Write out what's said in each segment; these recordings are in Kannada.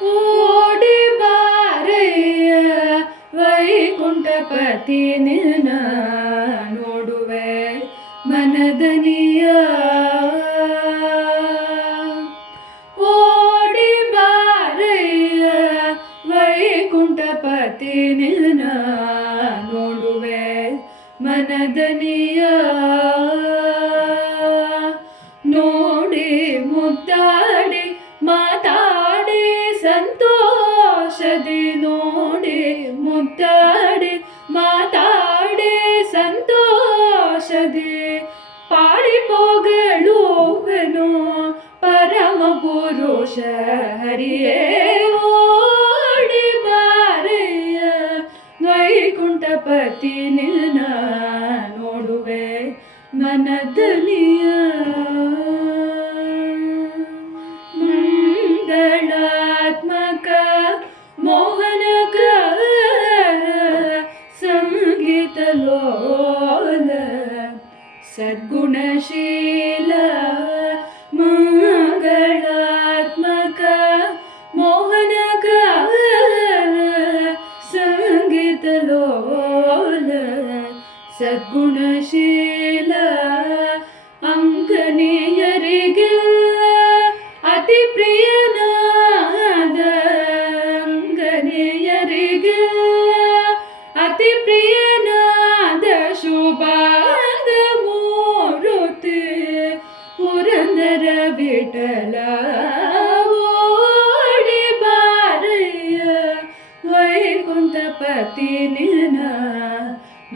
ಓಡಿ ಬಾರಯ್ಯ ವೈಕುಂಠಪತಿ ನಿನ್ನ ನೋಡುವೆ ಮನದನಿಯ. ಓಡಿ ಬಾರಯ್ಯ ವೈಕುಂಠಪತಿ ನಿನ್ನ ನೋಡುವೆ ಮನದನಿಯ. ನೋಡಿ ಮುದ್ದಾಡಿ ಮಾತಾಡಿ ಸಂತೋಷದಿ, ನೋಡಿ ಮುದ್ದಾಡಿ ಮಾತಾಡಿ ಸಂತೋಷದಿ, ಪಾಡಿ ಪೊಗಳುವೆನು ಪರಮ ಪುರುಷ ಹರಿಯೇ. ಓಡಿ ಬಾರಯ್ಯ ವೈಕುಂಠಪತಿ ನಿನ್ನ ನೋಡುವೆ ಮನದನಿಯ. ಮಂಗಳಾತ್ಮಕ ಮೋಹನಕಾರ ಸಂಗೀತ ಲೋಲ ಸದ್ಗುಣಶೀಲ. ಮಂಗಳಾತ್ಮಕ ಮೋಹನಕಾರ ಸಂಗೀತ ಲೋಲ ಸದ್ಗುಣಶೀಲ. ಅಂಗನೆಯರಿಗೆಲ್ಲ ಅತಿ ಪ್ರಿಯನಾದ, ಅಂಗನೆಯರಿಗೆಲ್ಲ ಅತಿ ಪ್ರಿಯನಾದ ಶುಭಾಂಗ ಮೂರುತಿ ಪುರಂದರ ವಿಠಲ. ಓಡಿ ಬಾರಯ್ಯ ವೈಕುಂಠಪತಿ ನಿನ್ನ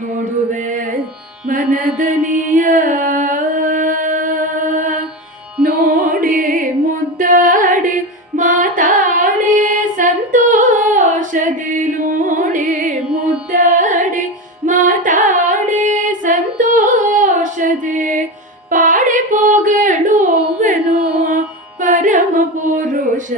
ನೋಡುವೆ ಮನದನಿಯ. ನೋಡಿ ಮುದ್ದಾಡಿ ಮಾತಾಡಿ ಸಂತೋಷದಿ, ನೋಡಿ ಮುದ್ದಾಡಿ ಮಾತಾಡಿ ಸಂತೋಷದಿ, ಪಾಡಿ ಪೊಗಳುವೆನು ಪರಮ ಪುರುಷ